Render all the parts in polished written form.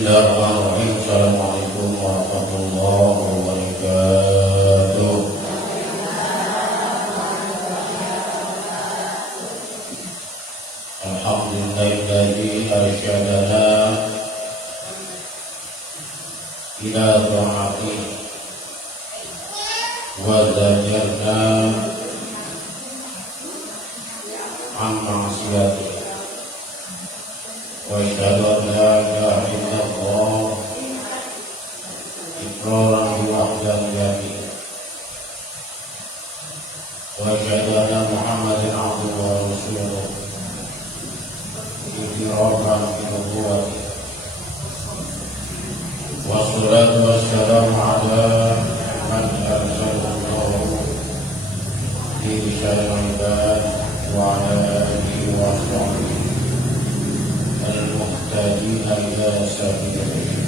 Bismillahirrahmanirrahim. Assalamualaikum warahmatullahi wabarakatuh. Alhamdulillahilladzi arsyadana ila ta'ati wa zajarna an ma'siyati wa asyhadu an la ilaha illallah iqraran bi wahdaniyati wa asyhadu anna Muhammadan abduhu wa rasuluh iqraran bi nubuwwati wassalatu wassalamu ala man arsalallahu li syarril ibad wa ala alihi wa sahbihi al-muhtadina ila sabilihi.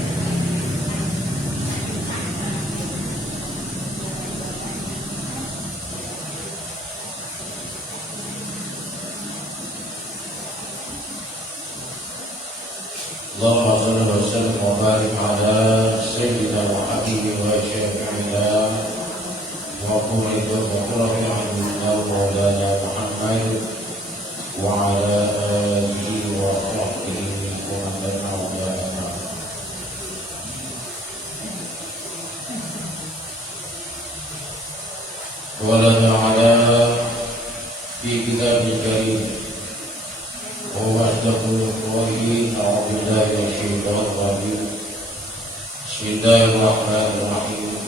Allahumma shalli wa sallim wa barik ala sayyidina wa habibina wa syafi'ina wa qurrati a'yunina maulana Muhammad wa ala alihi wa sahbihi wa man tabi'ahum. Qala ta'ala fi kitabil karim wa asdaqul qawli a'udzu billahi minasyaitonir rajim. Bismillahirrahmanirrahim.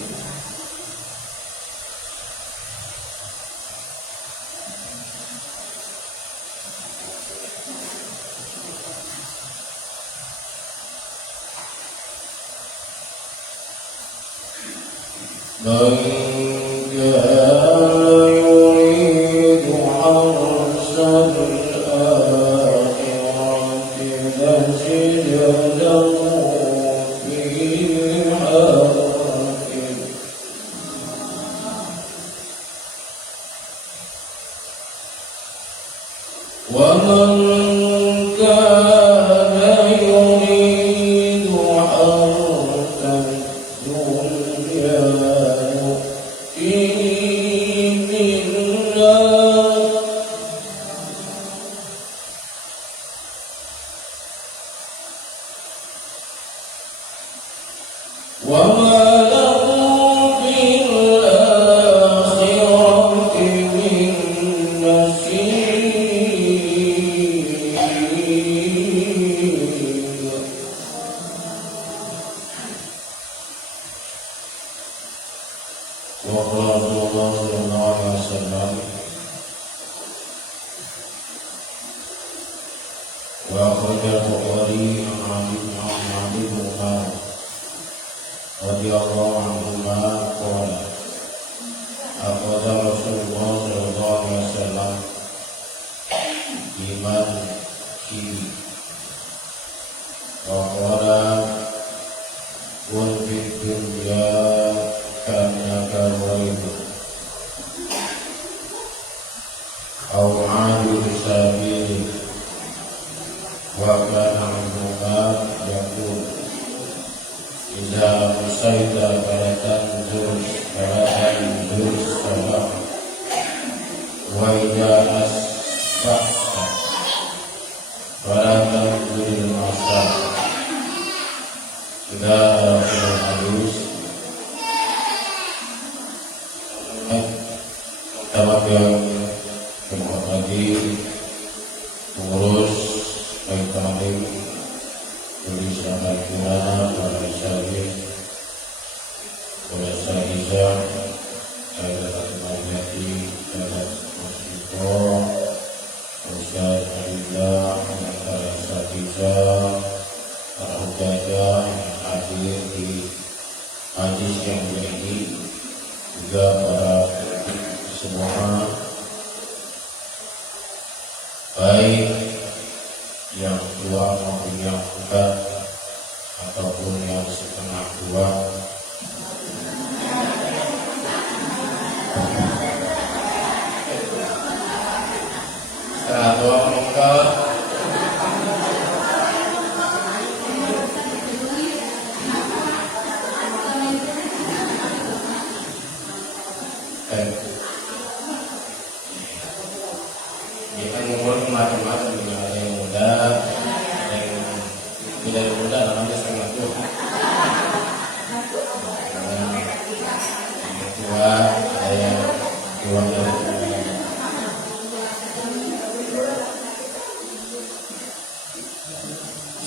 Man yuridu harsal akhirati nazid lahu fi harfih wa man kana yuridu harsal dunya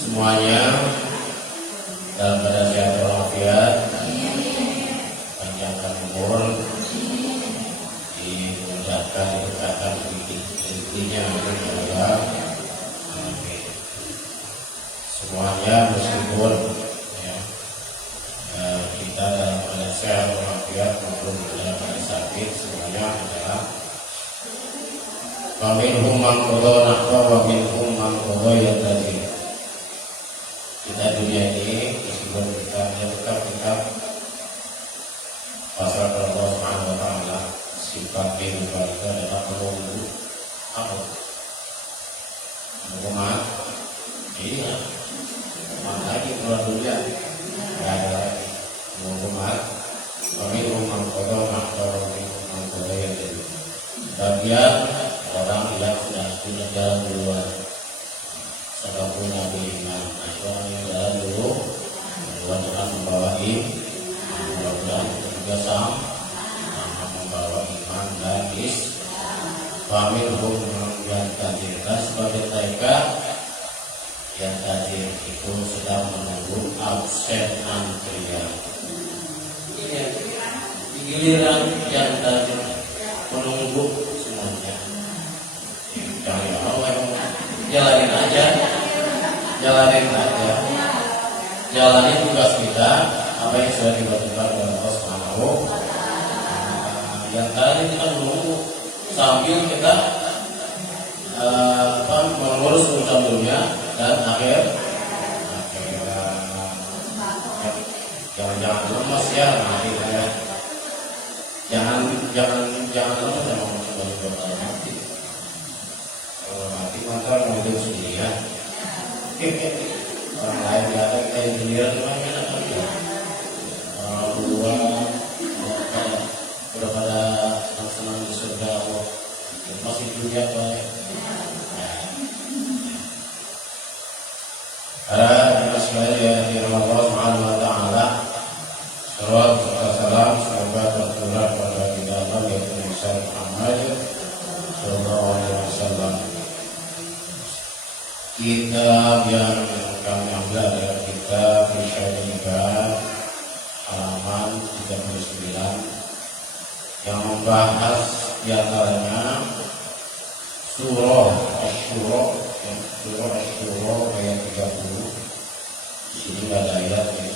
semuanya dalam keadaan sehat walafiat, panjangkan umur, dimudahkan, didekatkan rezekinya, ya. Semuanya meskipun ya, kita dalam keadaan sehat walafiat maupun dalam keadaan sakit, semuanya adalah waminhum man qada nahba wa minhum man qada yantazir. Kita dunia ini meskipun kita tetap pasrah kepada Allah Subhanahu wa taala, sifat kehidupan kita adalah menunggu apa? Menunggu mati. Iya. Mana lagi keluar dunia? Tidak ada lagi. Menunggu mati. Kami rumah kodoh makhluk kodoh yang jadi bagian orang yang sudah jalan duluan. Sebab Nabi Imam orang yang jalan dulu dengan membawa mudah-mudahan juga sama membawa iman dan Islam. Yang tadi sebagai mereka yang tadi itu sedang menunggu absen antrian. Ini di giliran yang tadi menunggu semuanya. Jangan Allah jalanin aja. Jalanin tugas kita apa yang sudah dilakukan oleh Allah Subhanahu. Yang tadi kita menunggu sambil kita mengurus urusan dunia dan akhir jangan lemas ya nanti ya. Jangan lemas ya mau coba mati. Kalau mati maka mau hidup sendirian. Orang lain nggak ada kita yang sendirian cuma kita kerja. Orang tua udah pada senang di surga Allah masih dunia baik. Para sekalian yang Allah Subhanahu wa taala, salawat serta salam semoga tercurah pada kita yaitu Nabi Muhammad sallallahu alaihi wasallam. Kitab yang kami ambil adalah kitab Syariah halaman 39 yang membahas diantaranya surah Asy-Syura ayat 30. Di sini ada ayat yang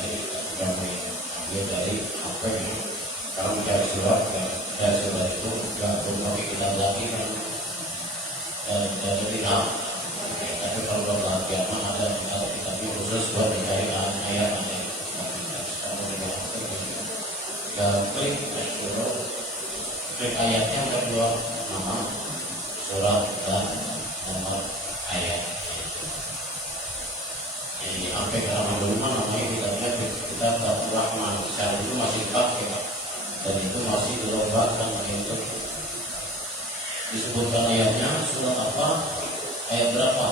kami ambil dari apa ini? Kalau mencari surat itu nggak perlu pakai kitab lagi kan dari kitab. Tapi kalau latihan ada kitabnya khusus buat mencari ayat. Klik Asy-Syura, klik ayatnya kedua nama surat dan nomor ayat. Jadi sampai ke dulu namanya kita Rahman. Saat itu masih pakai dan itu masih dilombakan untuk disebutkan ayatnya surat apa, ayat berapa,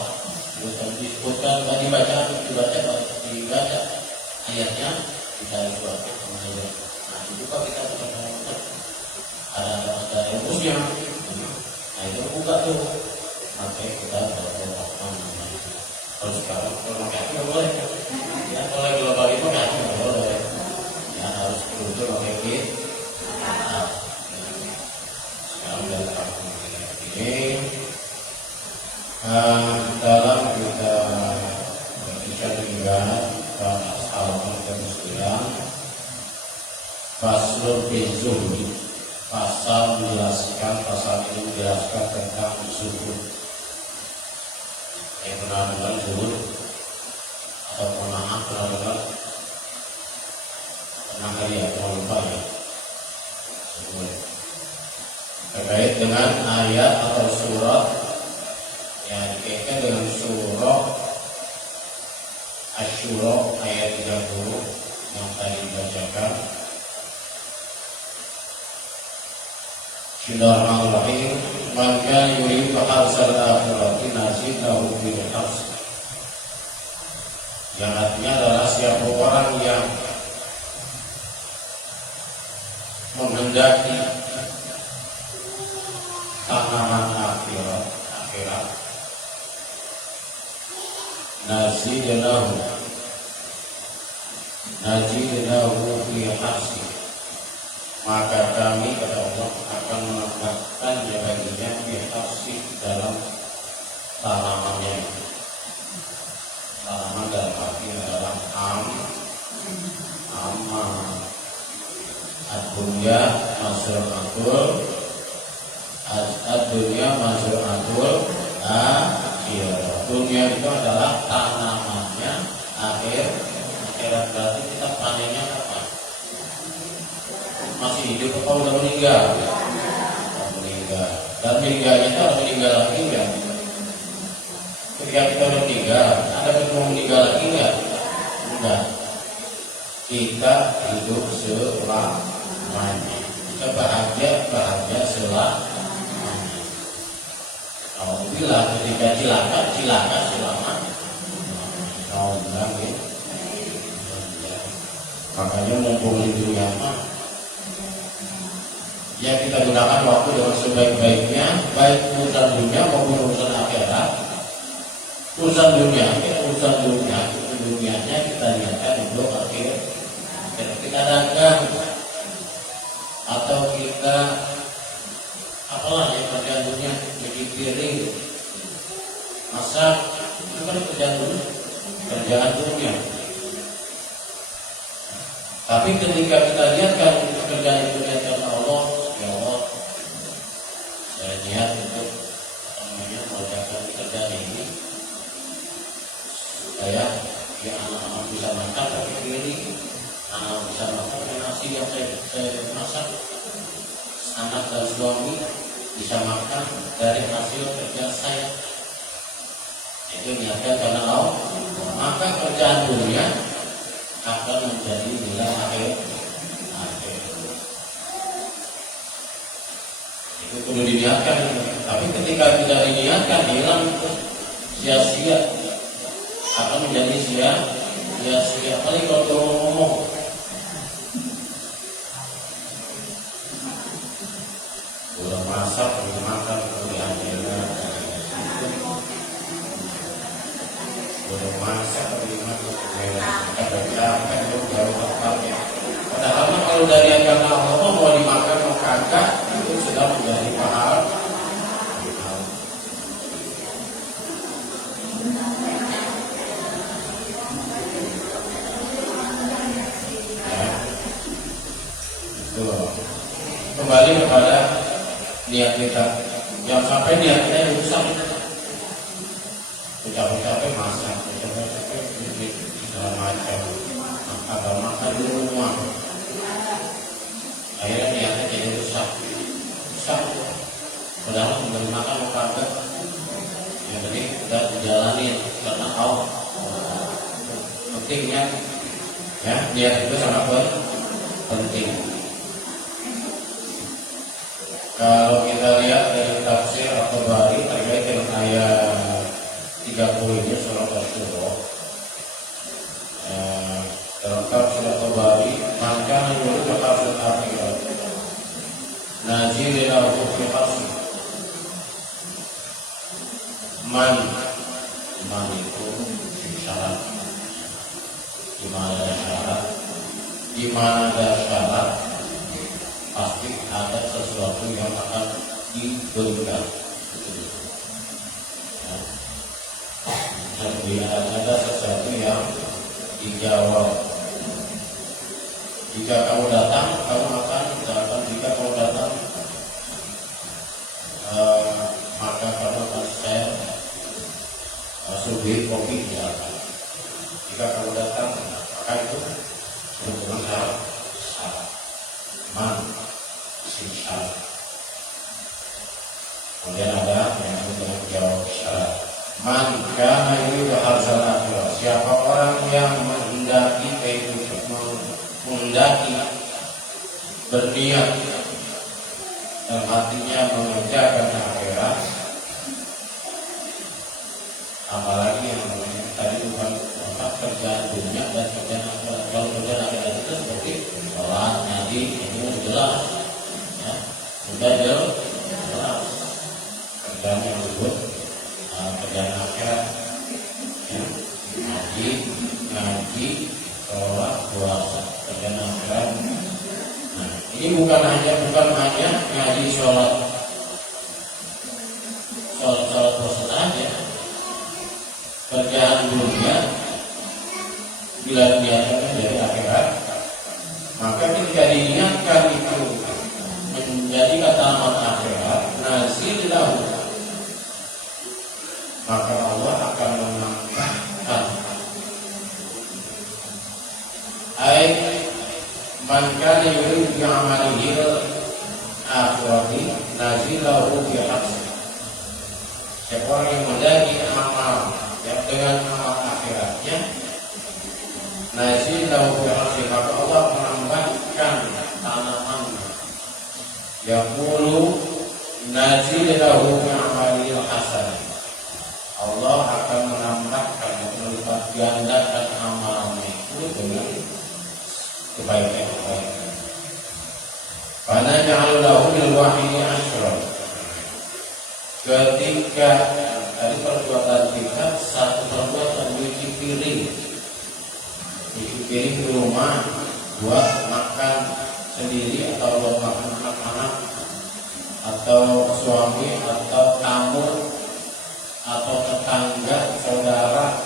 disebutkan dibaca ayatnya kita suratnya kemana. Nah itu juga kita ada rumusnya. Nah itu buka tuh sampai kita Rahman. Kalau sekarang kalau pakai nggak boleh ya, kalau global itu nggak boleh ya, harus betul pakai kit. Sekarang dari kampung ini dalam kita bisa tinggal halaman ke-9 Faslun Zuhud, pasal ini menjelaskan tentang zuhud. Yang pernah dengar zuhud atau pernah dengar kali ya, pernah lupa ya. Terkait dengan ayat atau surat yang dikaitkan dengan surah Asy-Syura ayat 30 yang tadi dibacakan. Bismillahirrahmanirrahim. Man kana yuridu harsal akhirati nazidahu bil hars. Yang artinya adalah siapa orang yang menghendaki najidnahu fi hafsi, maka kami kata Allah akan menambahkannya baginya fi hafsi dalam tanamannya. Tanaman dalam arti adalah ad-dunya mazru'atul akhirah. Dunia itu adalah tanamannya, akhirat berarti kita panennya kapan? Masih hidup atau udah meninggal? Meninggal. Dan meninggalnya itu harus meninggal lagi ya. Ketika kita udah meninggal, ada yang mau meninggal lagi enggak? Enggak. Kita hidup selamanya. Kita bahagia selamanya. Alhamdulillah, ketika cilaka selamanya. Alhamdulillah gitu. Makanya mumpung di dunia ya kita gunakan waktu dengan sebaik-baiknya, baik urusan dunia maupun urusan akhirat. Urusan dunianya kita niatkan untuk akhir. Kita dagang atau kita apalah yang kerjaan dunia, bikin piring, masak, itu kan kerjaan dunia. Tapi ketika kita lihatkan pekerjaan itu karena Allah, ya Allah, saya niat untuk mengerjakan pekerjaan ini supaya ya anak-anak bisa makan pakai piring, anak bisa makan dengan nasi yang saya masak, anak dan suami bisa makan dari hasil kerja saya. Itu niatkan karena Allah, maka kerjaan dunia akan menjadi nilai akhir. Itu perlu diniatkan. Tapi ketika tidak diniatkan, hilang itu sia-sia, akan menjadi sia-sia. Kali kalau ngomong udah masak, udah makan, udah hasilnya, udah masak, udah makan, padahal kalau dari agama Allah mau dimakan mau kagak itu sudah menjadi pahala. Kembali kepada niat kita, yang sampai niat kita rusak, capek-capek masak, capek-capek segala macam, agama makan di rumah, akhirnya niatnya jadi rusak. Padahal memberi makan mau kagak, yang penting udah dijalanin karena Allah. Pentingnya, ya niat itu sangat penting. Kalau kita lihat dari tafsir At-Tabari terkait dengan ayat 30 ini surah Al-Surah, dalam tafsir At-Tabari, maka menurut tafsir akhirat najirina fi hafsi, man itu syarat. Di mana ada syarat pasti ada sesuatu yang akan diberikan. Jadi ada sesuatu yang dijawab. Jika kamu datang, kamu akan datang. Jika kamu datang, maka kamu akan saya suguhi kopi misalkan. Jika kamu datang, maka itu berhubungan syarat. Syarat. Kemudian ada yang menjawab syarat. Man kana yuridu harzal akhirah, siapa orang yang menghendaki berniat dan hatinya mengerjakan akhirat, apalagi yang tadi bukan kerjaan dunia dan kerjaan akhirat. Kalau kerjaan akhirat itu seperti sholat, ngaji, ini jelas. Sudah jelas kerjaan yang disebut kerjaan akhirat, ya, ngaji, kan. Nah, ini bukan hanya ngaji sholat puasa aja, kerjaan dunia bila diniatkan dari akhirat, maka ketika diniatkan itu menjadi kata amat akhirat, nazilahu, maka Allah akan menambahkan man kana yuridu bi amalihi akhirati nazilahu bi haqqi. Siapa orang yang menjadi amal yang dengan amal akhiratnya, nazilahu bi haqqi, maka Allah menambahkan tanaman yaqulu nazilahu bi amalihi hasan. Allah akan menambahkan, melipat gandakan amalnya itu dengan kebaikan-kebaikan. Karena ja'alallahu bil wahyi asyra. Ketika dari perbuatan kita satu perbuatan cuci piring di rumah buat makan sendiri atau buat makan anak-anak atau suami atau tamu atau tetangga, saudara,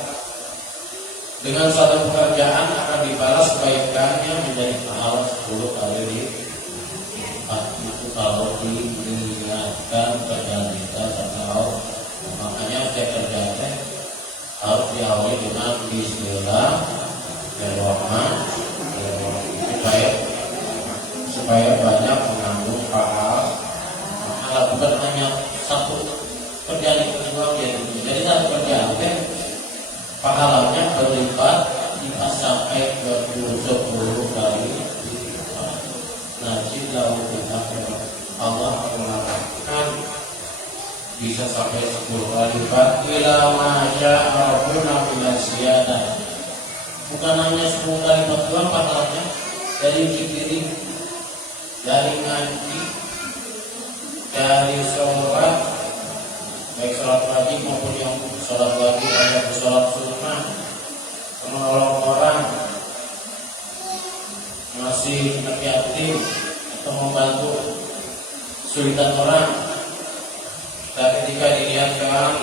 dengan satu pekerjaan akan dibalas kebaikannya menjadi pahala 10 kali lipat. Itu kalau diniatkan kerjaan kita atau makanya saya kerjanya harus diawali dengan Bismillahirrahmanirrahim supaya banyak mengandung pahala, bukan hanya satu kerjaan itu semua. Jadi satu kerjaan pahalanya berlipat sampai ke 10 kali lipat. Nazilahu biha, Allah mengatakan bisa sampai 10 kali lipat. Ila masya Rabbuna bila ziyadah, bukan hanya 10 kali lipat doang pahalanya. Dari zikir, dari ngaji, dari sholat, baik sholat wajib maupun yang sholat wajib ada sholat sunnah, menolong orang, ngasih anak yatim atau membantu kesulitan orang. Dan ketika diniatkan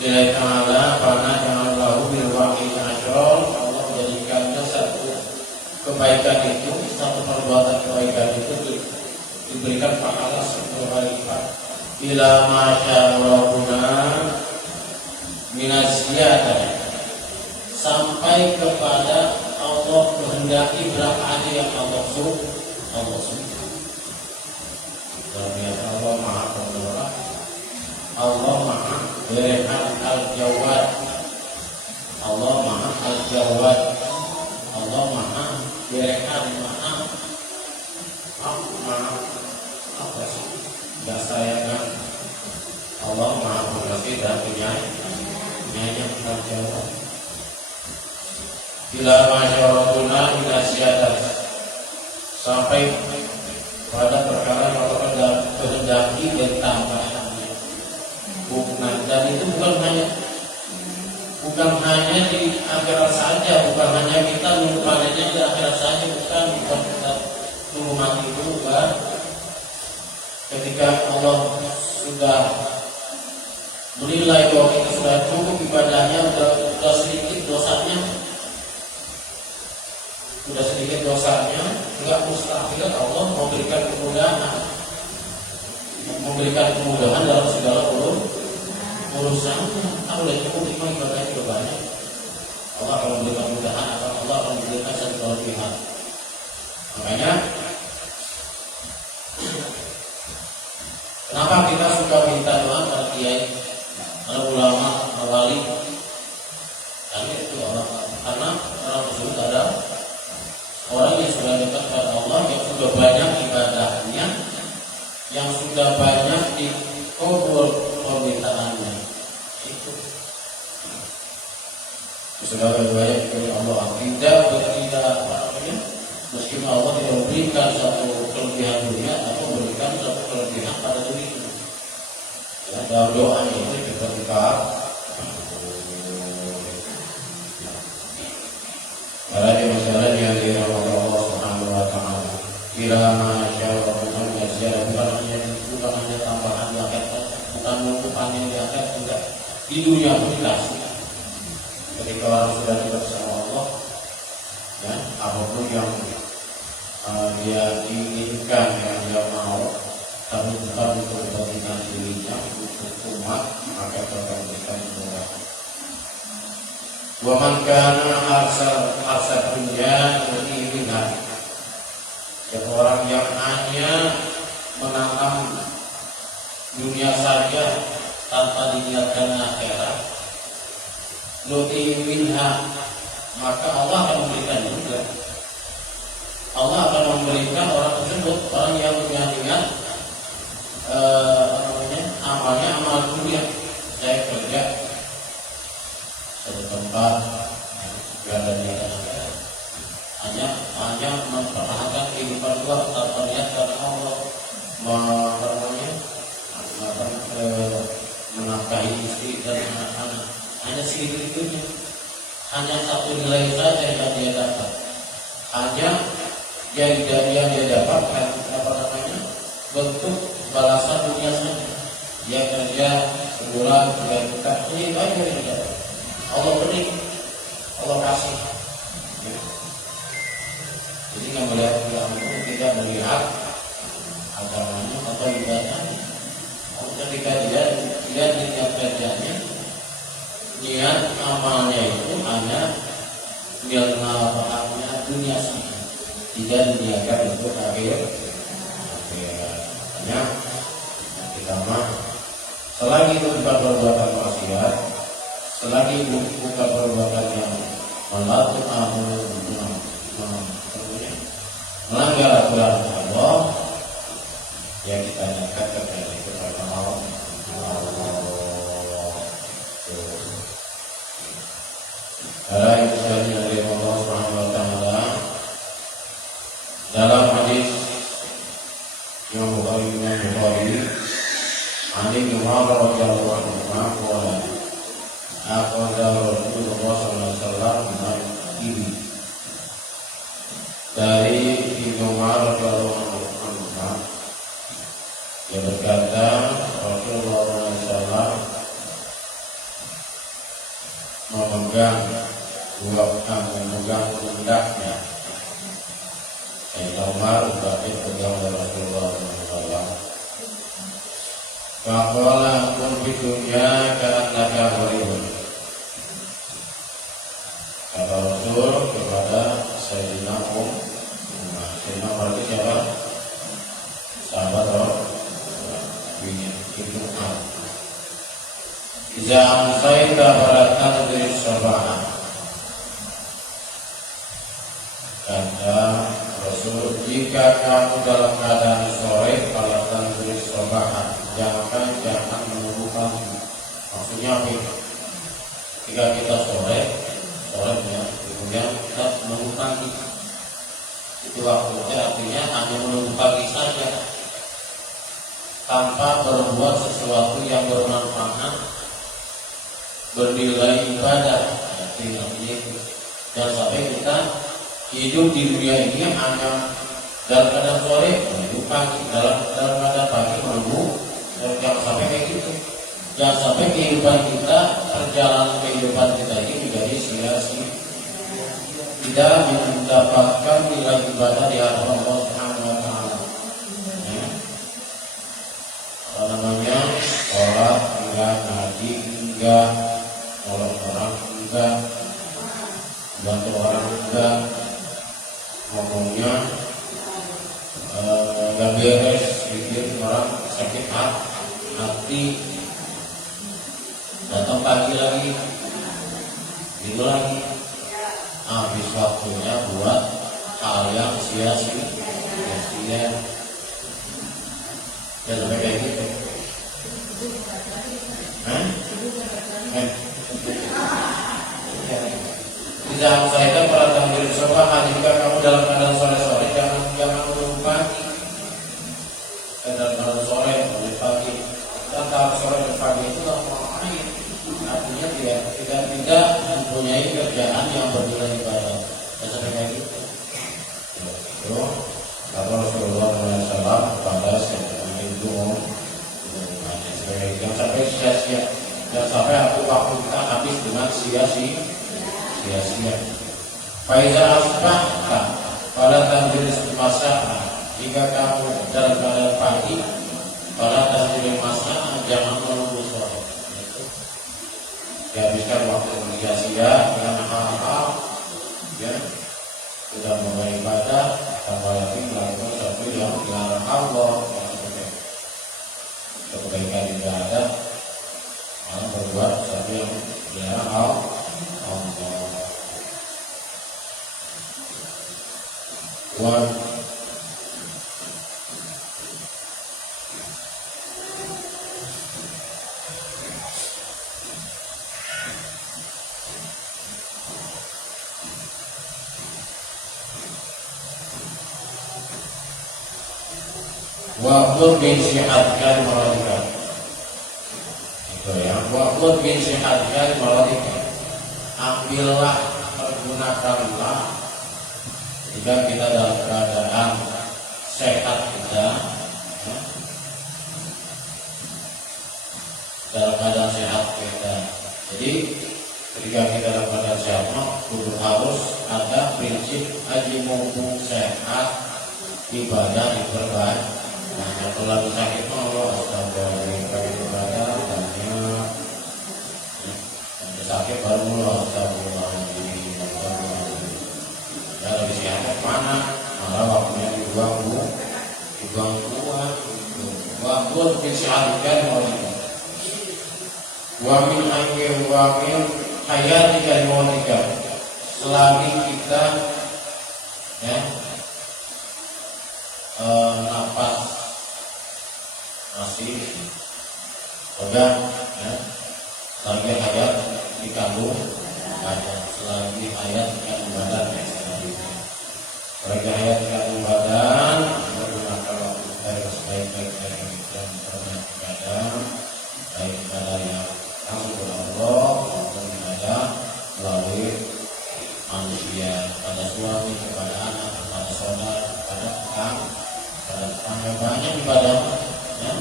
bila ta'ala karena jangan lahu bil wahyi asyra, Allah menjadikannya satu kebaikan itu, satu perbuatan kebaikan itu diberikan pahala 10 kali lipat. Ila masya Rabbuna minas ziyadah, sampai kepada Allah kehendaki berapa aja yang Allah suruh. Ternyata Allah maha pemurah, Allah maha berehan al-jawad, Allah maha al-jawad, Allah maha berehan, maha apa sih? Gak sayangan. Allah maha pengasih dan penyayang al-jawad. Bila masyarakat ila syahadat, sampai pada perkara yang Allah kehendaki dan tambahannya. Dan itu bukan hanya di akhirat saja, bukan hanya kita nunggu panennya di akhirat saja, bukan kita nunggu mati dulu kan. Ketika Allah sudah menilai bahwa kita sudah cukup ibadahnya, sudah sedikit dosanya, enggak mustahil Allah memberikan kemudahan dalam segala urusan. Kalau lihat cukup ibadahnya juga banyak, Allah akan memberikan kemudahan, atau Allah akan memberikan satu kelebihan. Makanya kenapa kita suka minta doa pada kiai, pada ulama, wali? Karena itu karena orang tersebut ada orang yang sudah dekat kepada Allah, yang sudah banyak ibadahnya, yang sudah banyak dikabul permintaannya. Itu sudah banyak dari Allah. Tidak meskipun Allah tidak memberikan satu kelebihan dunia, atau memberikan satu kelebihan pada dunia. Ya, dalam doa itu juga kita karena di masalah yang dirahmati Allah Ila masyaallah bukan hanya tambahan di akhirat, bukan numpuknya di akhirat, enggak, di dunia pun dikasih. Ketika orang sudah dekat sama Allah, ya, apapun yang dia inginkan, yang dia mau, tapi bukan untuk kepentingan dirinya, untuk umat, maka akan memberikan kemudahan. Wa man kana arsal dunya mutiminah, orang yang hanya menanam dunia saja tanpa diniatkan akhirat, nuti minha, maka Allah akan memberikan juga. Allah akan memberikan orang tersebut, orang yang punya niat amalnya amal dunia. Saya kerja satu tempat, gak ada niat akhirat, hanya mempertahankan kehidupan gua tanpa niat karena Allah, menafkahi istri dan anak-anak, hanya sedikit-sedikitnya, hanya satu nilai saja yang dia dapat, hanya yang dia dapatkan bentuk balasan dunia saja. Dia kerja sebulan 3 juta, ini aja dia dapat. Allah beri, Allah kasih. Ya. Jadi yang melihat ulama itu tidak melihat agamanya atau ibadahnya. Ketika dia niat kerjanya, niat amalnya itu hanya nilai dunia saja, tidak diniatkan untuk akhirnya. Kita mah selagi itu bukan perbuatan maksiat, selagi bukan perbuatan yang melanggar aturan Allah, yang kita nyatakan kepada itu karena Allah. Para yang disayangkan oleh Allah Subhanahu wa taala, dalam hadis yang Bukhari Ali Umar radhiyallahu anhu qala aqada Rasulullah sallallahu alaihi wasallam ini dari Ibnu Umar radhiyallahu anhu, dia berkata Rasulullah SAW memegang pundaknya. Sayyidina Umar berarti pegang oleh Rasulullah SAW. Faqala kun fi dunya ka'annaka gharibun. Kata Rasul kepada Sayyidina Umar. Sayyidina Umar itu siapa? Sahabat itu Iza amsaita baratan dari sabah. Kata Rasul, jika kamu dalam keadaan sore baratan dari sabah, jangan menunggu pagi. Maksudnya apa? Ketika kita sore ya, kemudian kita menunggu pagi. Itu waktunya artinya hanya menunggu pagi saja, tanpa berbuat sesuatu yang bermanfaat, bernilai ibadah. Artinya itu. Jangan sampai kita hidup di dunia ini hanya dalam keadaan sore menunggu pagi, dalam keadaan pagi menunggu. Jangan sampai kayak gitu. Jangan sampai kehidupan kita, perjalanan kehidupan kita ini menjadi sia-sia, tidak mendapatkan nilai ibadah di hadapan Allah Subhanahu wa taala. Sholat enggak, ngaji enggak, nolong orang enggak, bantu orang enggak, ngomongnya enggak beres, bikin orang sakit hati, datang pagi lagi, gitu lagi, habis waktunya buat hal yang sia-sia. Dan sampai kayak gitu. Tidak saya para tampil sofa, jika kamu dalam keadaan sore-sore jangan menunggu pagi. Dalam keadaan sore menunggu pagi. Antara sore dan pagi itu lain. Artinya tidak mempunyai kerjaan yang bernilai ibadah. Dan sampai kayak gitu. kata Rasulullah SAW kepada Sayyidina Umar jangan sampai sia-sia, jangan sampai waktu kita habis dengan sia-sia. Faiza asbahta pada tanjil masa jika kamu dalam keadaan pagi pada tanjil masa jangan menunggu sore. Dihabiskan waktu sia-sia dengan hal-hal ya sudah mulai ibadah apalagi melakukan sesuatu yang dilarang Allah kebaikan ibadah malah berbuat sesuatu yang dilarang Allah. Wa'khudh bin sihatika maradika. Itu ya, wa'khudh bin sihatika maradika. Ambillah, pergunakanlah jika kita dalam keadaan sehat kita ya, dalam keadaan sehat kita. Jadi ketika kita dalam keadaan sehat, kudu harus ada prinsip haji mumpung sehat ibadah diperbanyak. Nah, kalau lagi sakit Allah astagfirullah bagi ibadah banyak. Yang sakit baru Allah astagfirullah ya lagi sehat mana malah waktunya dibuang waktu disihatkan maudika wa min hayatika maudika selagi kita ya nafas masih pegang ya selagi hayat dikandung ada selagi hayat dikandung badan ya selagi hayat dikandung badan menggunakan waktu dari sebaik-baik dari yang pernah ibadah baik ibadah yang langsung kepada Allah maupun ibadah melalui manusia pada suami kepada anak kepada saudara kepada tetangga banyak ibadah ya.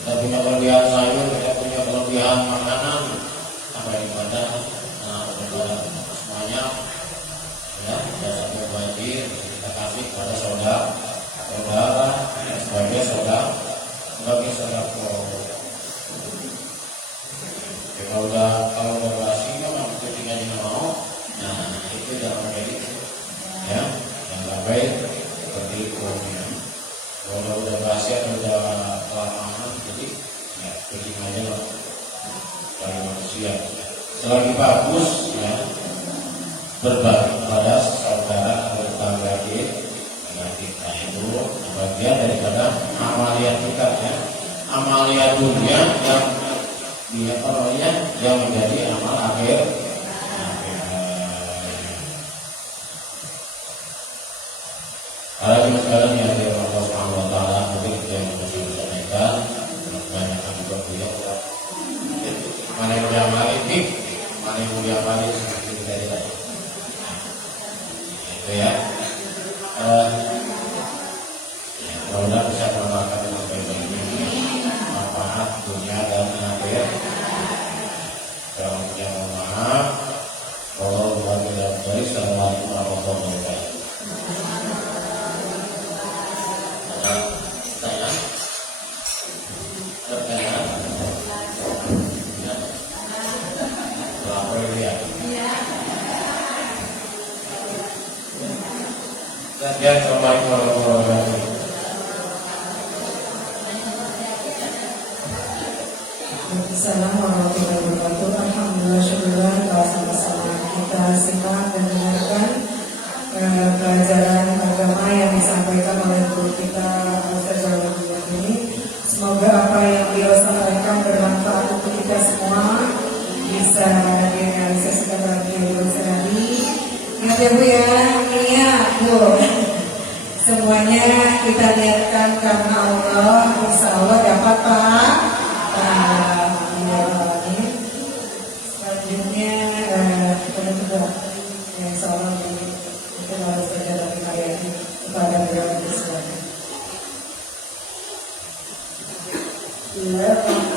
Kita punya kelebihan sayur, kita punya kelebihan makanan sampai ibadah ibadah semuanya ya tidak sampai banjir kita kasih kepada saudara ya, sebagai saudara kalau udah berhasil kan ketika dia mau nah itu jangan kayak gitu ya yang gak baik seperti itu ya. Kalau udah berhasil udah kelamaan jadi ya begini aja lah dari manusia selagi bagus ya berbagi kepada saudara atau tetangga kita itu bagian daripada amalia kita ya amalia dunia yang dia orangnya yang menjadi amal akhir. Para jemaah sekalian yang dirahmati Allah Subhanahu wa taala, mungkin yang bisa disampaikan banyak kami beliau. Mana yang mulia ini, mana yang mulia ini seperti kita lihat. Itu ya. Mudah-mudahan bisa mengamalkan yang sebaik-baiknya manfaat dunia dan akhirat. Kalau punya maaf, kalau tidak dari Assalamualaikum warahmatullahi wabarakatuh. Assalamualaikum warahmatullahi wabarakatuh. Assalamualaikum warahmatullahi wabarakatuh. Alhamdulillah syukurlah bersama kita simak dan dengarkan pelajaran agama yang disampaikan oleh guru kita Ustaz ini. Semoga apa yang beliau sampaikan bermanfaat untuk kita semua, bisa direalisasikan dalam kehidupan sehari-hari. Ingat ya Bu ya, niat Bu. Semuanya kita niatkan karena Allah, insya Allah dapat Pak. Selanjutnya kita coba yang insya Allah kita harus berjalan karya ini. kepada beliau silakan.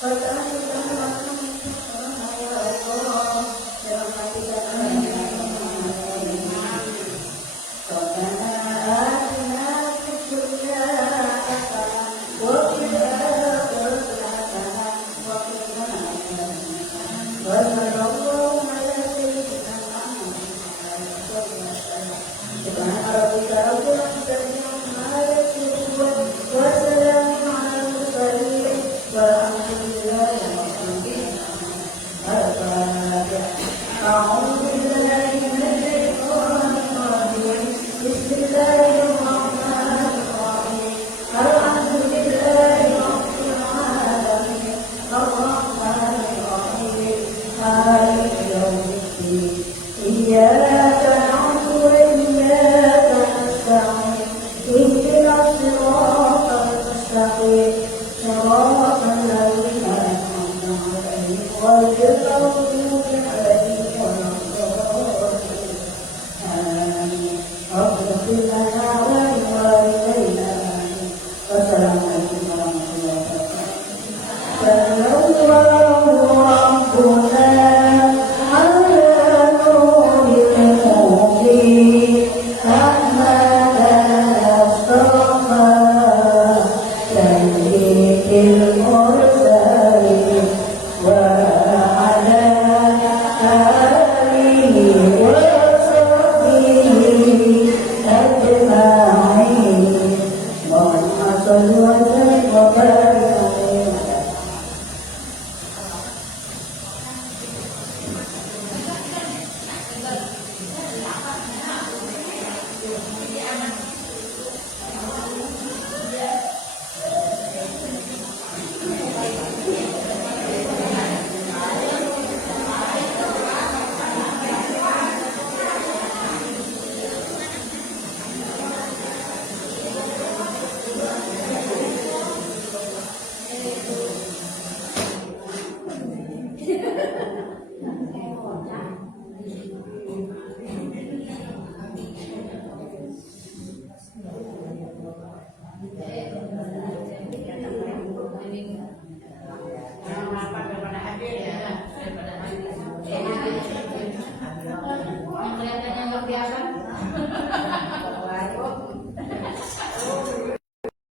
Wa